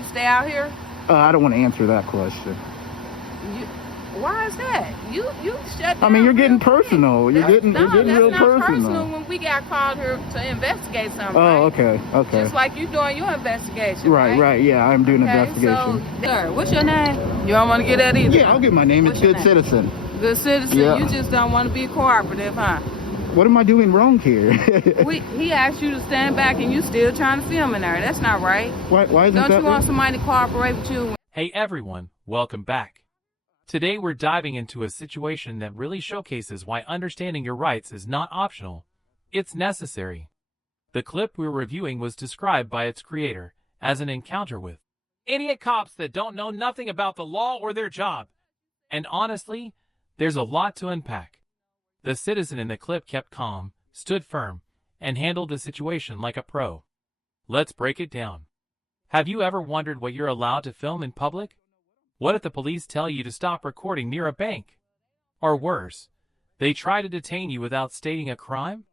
You stay out here? I don't want to answer that question. Why is that? You shut down. I mean, you're getting personal. You're getting real personal. personal. That's not personal when we got called here to investigate something. Oh, right? okay. Just like you doing your investigation. Right. Yeah, I'm doing investigation. So, sir, what's your name? You don't want to get that either. Yeah, I'll get my name. It's Good Citizen. Good Citizen. Yeah. You just don't want to be cooperative, huh? What am I doing wrong here? He asked you to stand back and you still trying to film in there. That's not right. Why isn't Don't that you want somebody to cooperate with you? Hey everyone, welcome back. Today we're diving into a situation that really showcases why understanding your rights is not optional, it's necessary. The clip we're reviewing was described by its creator as an encounter with idiot cops that don't know nothing about the law or their job. And honestly, there's a lot to unpack. The citizen in the clip kept calm, stood firm, and handled the situation like a pro. Let's break it down. Have you ever wondered what you're allowed to film in public? What if the police tell you to stop recording near a bank? Or worse, they try to detain you without stating a crime?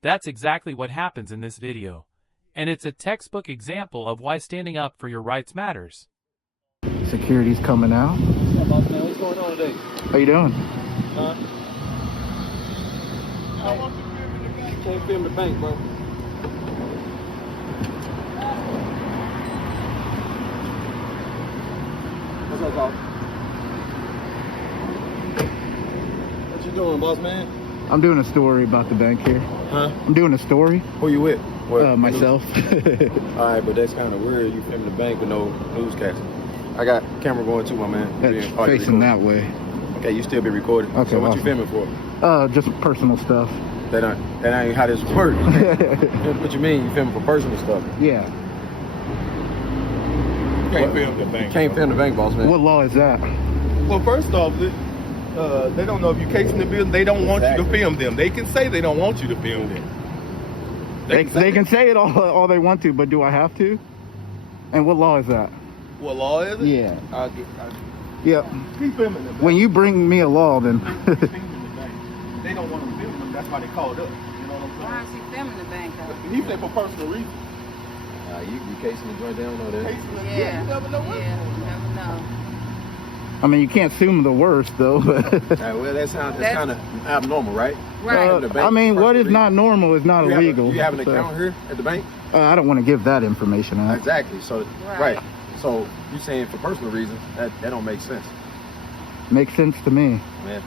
That's exactly what happens in this video, and it's a textbook example of why standing up for your rights matters. Security's coming out. What's going on today? How you doing? Huh? Can't film the bank, bro. What's up, dog? What you doing, boss man? I'm doing a story about the bank here. Huh? I'm doing a story. Who you with? Myself. Alright, but that's kind of weird. You filming the bank with no newscast. I got camera going too, my man. That's facing that way. Okay, you still be recording. Okay, so what awesome. you filming for? Just personal stuff. That ain't how this works. What you mean? You filming for personal stuff? Yeah. You can't film the bank. You can't film the bank, boss man. What law is that? Well, first off, they don't know if you're casing the building. They don't want you to film them. They can say they don't want you to film them. They can say it all they want to, but do I have to? And what law is that? What law is it? Yeah. Yep. Keep filming the bank. When you bring me a law, then They don't want to film them. That's why they called up. You know what I'm saying? Why is he filming the bank though? He said for personal reasons. You casing the joint down over there? Yeah. You never know what. Yeah, you never know. I mean, you can't assume the worst, though. Well, that's kind of abnormal, right? Right. I mean, what is not normal is not illegal. You have an account here at the bank? I don't want to give that information out. Exactly. So, right. So you saying for personal reasons, that don't make sense. Makes sense to me. Yeah.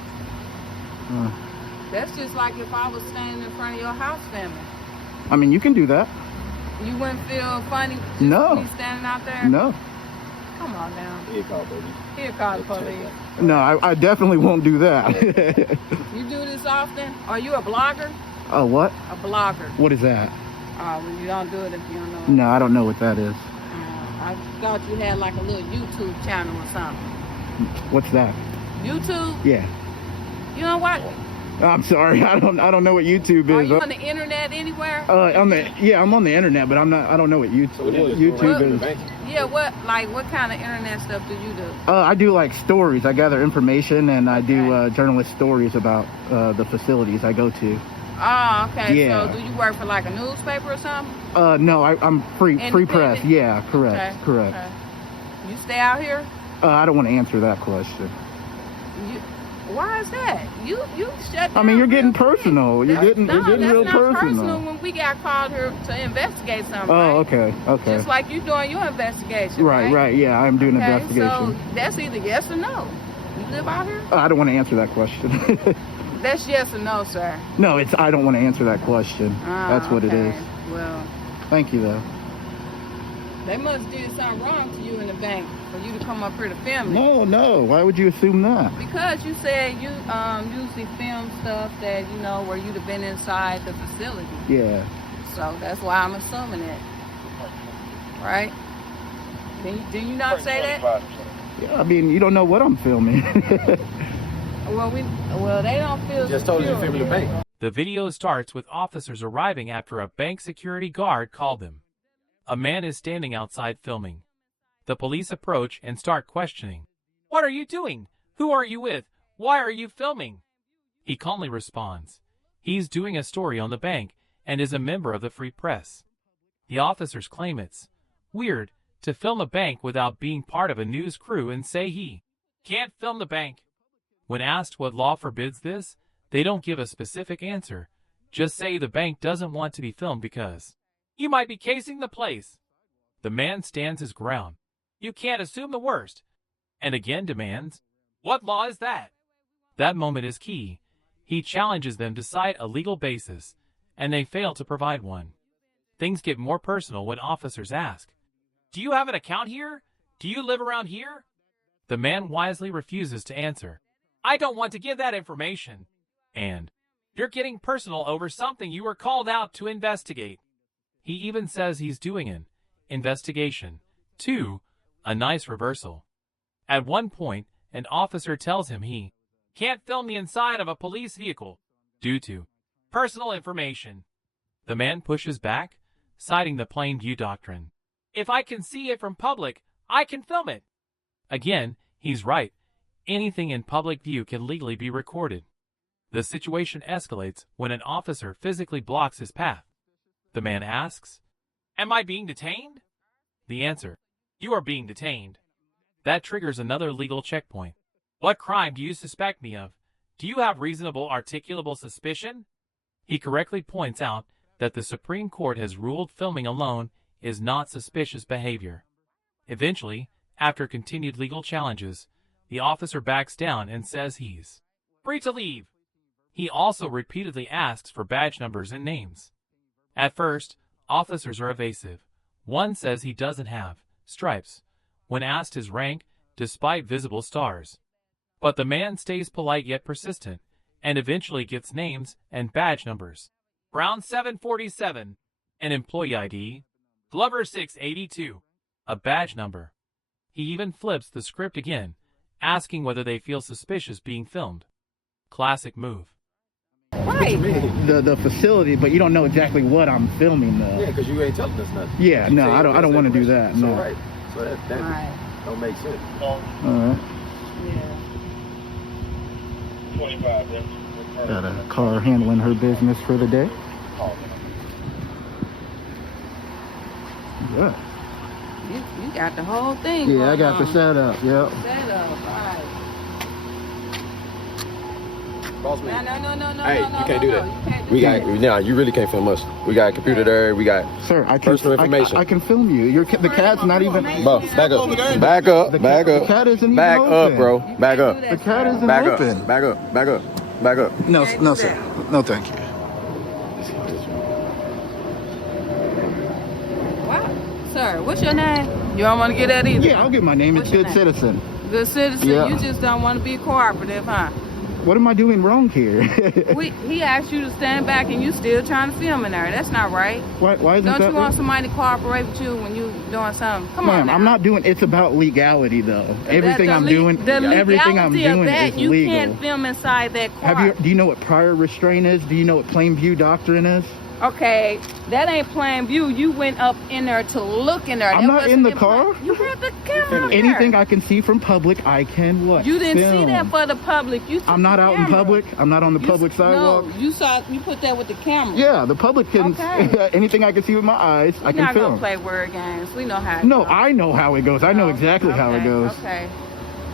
That's just like if I was standing in front of your house filming. I mean, you can do that. You wouldn't feel funny just No. me standing out there? No. Come on now. Here call, baby. Here, call the police. No, I definitely won't do that. You do this often? Are you a blogger? What? A blogger. What is that? Oh, well, you don't do it if you don't know. No, I don't know what that is. I thought you had like a little YouTube channel or something. What's that? YouTube? Yeah. You know what? I'm sorry. I don't know what YouTube Are is. you on the internet anywhere? I'm on the internet, but I don't know what YouTube is. Yeah, what kind of internet stuff do you do? I do like stories. I gather information and I do journalist stories about the facilities I go to. Oh, okay. Yeah. So do you work for like a newspaper or something? No, I'm free press. Yeah, correct. Okay. Correct. Okay. You stay out here? I don't want to answer that question. Why is that? You shut down. I mean, you're getting personal. You're getting real that's not personal when we got called here to investigate something. Oh, right? okay. Just like you doing your investigation. Right. Yeah, I'm doing okay, investigation. So that's either yes or no. You live out here? I don't want to answer that question. That's yes or no, sir. No, I don't want to answer that question. That's what it is. Well, thank you though. They must did something wrong to you in the bank for you to come up here to film it. No. Why would you assume that? Because you said you usually film stuff that, where you'd have been inside the facility. Yeah. So that's why I'm assuming it. Right? Did you not say that? Yeah, I mean, you don't know what I'm filming. Well, they don't feel Just told you to film the bank. The video starts with officers arriving after a bank security guard called them. A man is standing outside filming. The police approach and start questioning. What are you doing? Who are you with? Why are you filming? He calmly responds. He's doing a story on the bank and is a member of the Free Press. The officers claim it's weird to film a bank without being part of a news crew and say he can't film the bank. When asked what law forbids this, they don't give a specific answer. Just say the bank doesn't want to be filmed because you might be casing the place. The man stands his ground. You can't assume the worst. And again demands, what law is that? That moment is key. He challenges them to cite a legal basis, and they fail to provide one. Things get more personal when officers ask, do you have an account here? Do you live around here? The man wisely refuses to answer. I don't want to give that information. And you're getting personal over something you were called out to investigate. He even says he's doing an investigation. 2. A nice reversal. At one point, an officer tells him he can't film the inside of a police vehicle due to personal information. The man pushes back, citing the plain view doctrine. If I can see it from public, I can film it. Again, he's right. Anything in public view can legally be recorded. The situation escalates when an officer physically blocks his path. The man asks, am I being detained? The answer, you are being detained. That triggers another legal checkpoint. What crime do you suspect me of? Do you have reasonable articulable suspicion? He correctly points out that the Supreme Court has ruled filming alone is not suspicious behavior. Eventually, after continued legal challenges, the officer backs down and says he's free to leave. He also repeatedly asks for badge numbers and names. At first, officers are evasive. One says he doesn't have stripes when asked his rank, despite visible stars. But the man stays polite yet persistent, and eventually gets names and badge numbers. Brown 747, an employee ID. Glover 682, a badge number. He even flips the script again, asking whether they feel suspicious being filmed. Classic move. Right. The facility, but you don't know exactly what I'm filming though. Yeah, because you ain't telling us nothing. Yeah, no, I don't want to do that. So, No. right. So that Right. don't make sense. All right. Yeah. 25, Got a car handling her business for the day. Yeah. You got the whole thing. Yeah, I going got the on. setup. Yep. Setup, right. Boss man. No. Hey, no, you can't do no, that. you can't do We that. got, no, you really can't film us. We got a computer there. We got Sir, I can. personal information. I can film you. The cat's not even. Bro, back up. Back up. Back The up. cat isn't even Back open. up, bro. Back up. The cat isn't Back open. up. Back up. Back up. Back up. No, no, sir. No, thank you. Wow. Sir, what's your name? You don't want to get that either? Yeah, I'll give my name. What's It's your Good name? Citizen. Good citizen. Yeah. You just don't want to be cooperative, huh? What am I doing wrong here? He asked you to stand back and you still trying to film in there. That's not right. Why isn't Don't that you want right? somebody to cooperate with you when you doing something? Come on Ma'am, now. I'm not doing. It's about legality, though. Everything I'm doing, everything I'm doing is you legal. can't film inside that car. Do you know what prior restraint is? Do you know what plain view doctrine is? Okay, that ain't plain view. You went up in there to look in there. I'm not in the car. You had the camera there. Anything I can see from public, I can what? You didn't see film. that for the public. You took I'm not the out in camera. public. I'm not on the public sidewalk. No, you put that with the camera. Yeah, the public can. Okay. Anything I can see with my eyes, I We're can not film. gonna play word games. We know how. It No, goes. I know how it goes. I know exactly how it Okay, goes. Okay.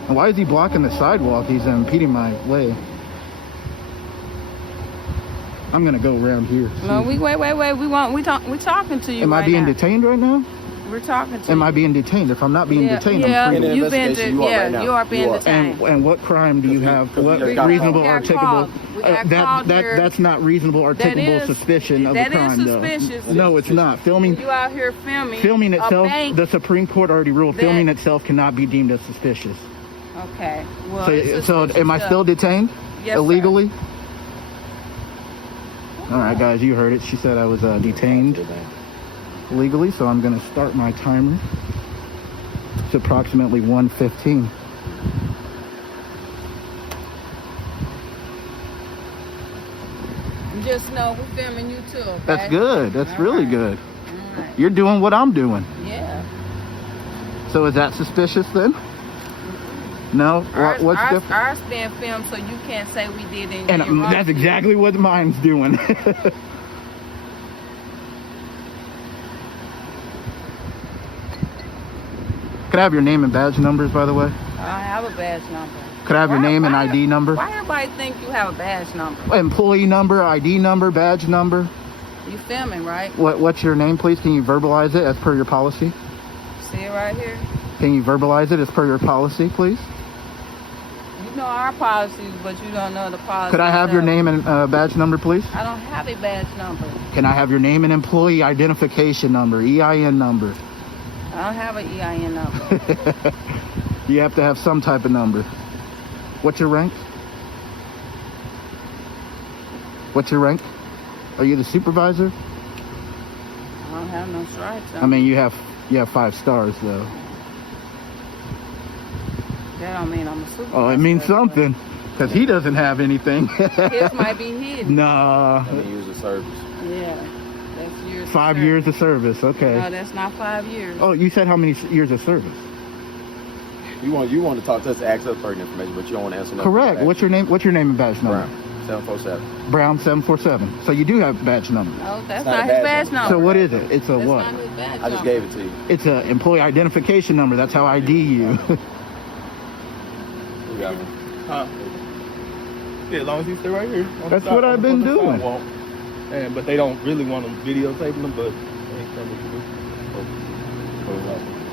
And why is he blocking the sidewalk? He's impeding my way. I'm gonna go around here. No, wait. We talking to you. Am right I being now. detained right now? We're talking to Am you. I being detained? If I'm not being detained, yeah, I'm free. In you've been investigation, you are right now. you are being You are. detained. And what crime do you have? What We got reasonable, called. articulable? We got called here. That's not reasonable, articulable is- suspicion of that the is crime, though. suspicious. No, it's not. Filming You out here filming a itself. bank. The Supreme Court already ruled that- filming itself cannot be deemed as suspicious. Okay. Well, it's So suspicious am I stuff. still detained Yes, sir. illegally? All right, guys, you heard it. She said I was detained legally, so I'm going to start my timer. It's approximately 1:15. Just know we're filming you too. Okay? That's good. That's All really right. good. All right. You're doing what I'm doing. Yeah. So is that suspicious then? No? What's different? Ours being filmed, so you can't say we did anything And wrong. that's exactly what mine's doing. Could I have your name and badge numbers, by the way? I don't have a badge number. Could I have your name and ID number? Why everybody think you have a badge number? Employee number, ID number, badge number. You filming, right? What's your name, please? Can you verbalize it as per your policy? See it right here? Can you verbalize it as per your policy, please? You know our policies, but you don't know the policy. Could I have your name and badge number, please? I don't have a badge number. Can I have your name and employee identification number, EIN number? I don't have an EIN number. You have to have some type of number. What's your rank? What's your rank? Are you the supervisor? I don't have no stripes. I mean, you have 5 stars though. That don't mean I'm a supervisor. Oh, it means something, because he doesn't have anything. His might be hidden. Nah. Let me use the service. Yeah, that's years. 5 years of service. Okay. No, that's not 5 years. Oh, you said how many years of service? You want to talk to us to access certain information, but you don't want to answer nothing. Correct. What's your name? What's your name and badge number? Brown, 747. Brown 747. So you do have badge number. No, that's not not a his badge badge number. number. So what is it? It's a That's what? not his badge I just number. gave it to you. It's a employee identification number. That's how I ID you. You got me. Huh? Yeah, as long as you stay right here. on the That's side- what on I've the- been on the doing. sidewalk. But they don't really want them videotaping them, but they ain't coming to do.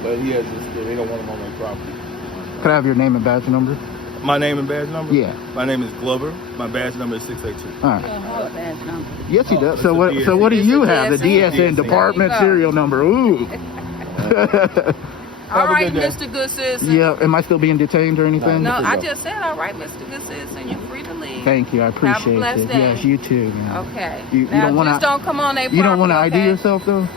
But he has this, they don't want them on their property. Could I have your name and badge number? My name and badge number? Yeah. My name is Glover. My badge number is 682. All You right. don't have a badge number. Yes, he Oh, does. it's So a what? DSN. So what do It's you a have? The DSN. DSN department There you go. serial number. Ooh. All a right, good day. Mr. Good Citizen. Yeah. Am I still being detained or anything? No, There you I go. just said, all right, Mr. Good Citizen, you're free to leave. Thank you. I appreciate blessed it. day. Yes, you too. Man. Okay. You now, don't wanna- just don't come on their property. You don't want to ID okay? yourself though.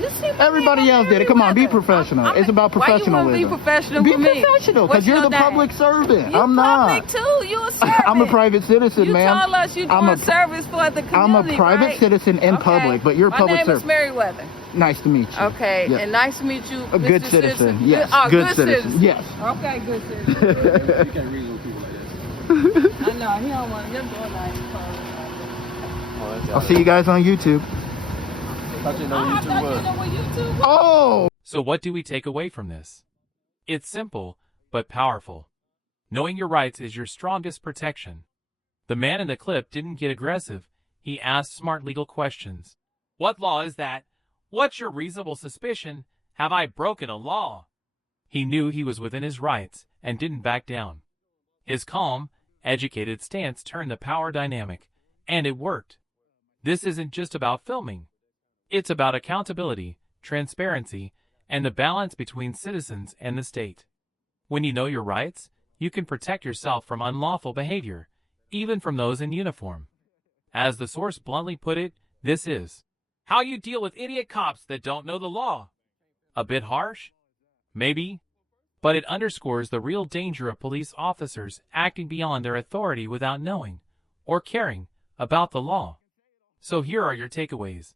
You see me Everybody being else did it. Come on, be everywhere. professional. It's about Why you professionalism. want to be professional Be with me? professional, What's because you're your the name? public servant. You I'm public not. too. You a servant. I'm a private citizen, you ma'am. told us you're doing service for the community, I'm a private right? citizen in Okay. public, but you're a public My name servant. is Meriwether. Nice to meet you. Okay, Yeah. and nice to meet you, A Mr. good citizen. Yes. Oh, Good citizen. Yes. Okay, good citizen. You can't reason with people like this. I know, he don't want to. Your doorknob is closed. I'll see you guys on YouTube. I thought you know Oh, I what thought YouTube you was. know what YouTube was. Oh. So what do we take away from this? It's simple, but powerful. Knowing your rights is your strongest protection. The man in the clip didn't get aggressive. He asked smart legal questions. What law is that? What's your reasonable suspicion? Have I broken a law? He knew he was within his rights and didn't back down. His calm, educated stance turned the power dynamic, and it worked. This isn't just about filming. It's about accountability, transparency, and the balance between citizens and the state. When you know your rights, you can protect yourself from unlawful behavior, even from those in uniform. As the source bluntly put it, this is how you deal with idiot cops that don't know the law. A bit harsh? Maybe. But it underscores the real danger of police officers acting beyond their authority without knowing or caring about the law. So here are your takeaways.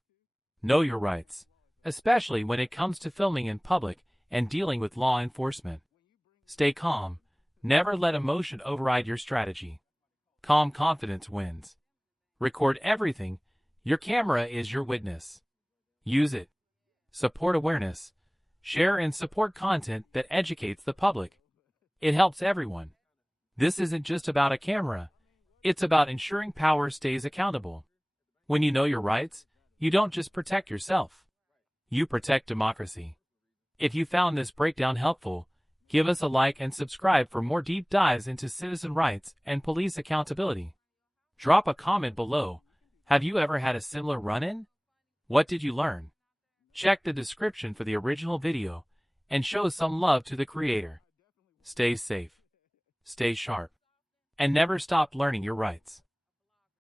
Know your rights, especially when it comes to filming in public and dealing with law enforcement. Stay calm. Never let emotion override your strategy. Calm confidence wins. Record everything. Your camera is your witness. Use it. Support awareness. Share and support content that educates the public. It helps everyone. This isn't just about a camera. It's about ensuring power stays accountable. When you know your rights, you don't just protect yourself. You protect democracy. If you found this breakdown helpful, give us a like and subscribe for more deep dives into citizen rights and police accountability. Drop a comment below. Have you ever had a similar run-in? What did you learn? Check the description for the original video and show some love to the creator. Stay safe, stay sharp, and never stop learning your rights.